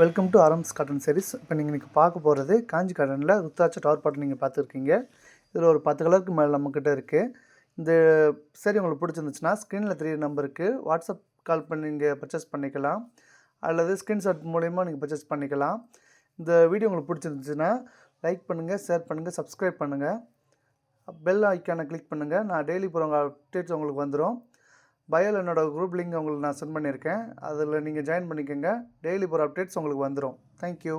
Welcome to ஆரம்ஸ் cotton saris. இப்போ நீங்கள் இன்றைக்கி பார்க்க போகிறது காஞ்சி காட்டனில் ருத்ராட்ச டவர் பாட்டன் நீங்கள் பார்த்துருக்கீங்க. இதில் ஒரு 10 கலருக்கு மேலே நம்மக்கிட்ட இருக்குது. இந்த சாரீ உங்களுக்கு பிடிச்சிருந்துச்சுன்னா ஸ்க்ரீனில் தெரிய நம்பருக்கு வாட்ஸ்அப் கால் பண்ணி நீங்கள் பர்ச்சேஸ் பண்ணிக்கலாம், அல்லது ஸ்க்ரீன்ஷாட் மூலயமா நீங்கள் பர்ச்சேஸ் பண்ணிக்கலாம். இந்த வீடியோ உங்களுக்கு பிடிச்சிருந்துச்சுன்னா லைக் பண்ணுங்கள், ஷேர் பண்ணுங்கள், சப்ஸ்கிரைப் பண்ணுங்கள், பெல் ஐக்கானை கிளிக் பண்ணுங்கள். நான் டெய்லி போகிற அப்டேட்ஸ் உங்களுக்கு வந்துடும். பயோவில் என்னோடய குரூப் லிங்க் உங்களுக்கு நான் சென்ட் பண்ணியிருக்கேன். அதில் நீங்கள் ஜாயின் பண்ணிக்கோங்க. டெய்லி போகிற அப்டேட்ஸ் உங்களுக்கு வந்துடும். தேங்க்யூ.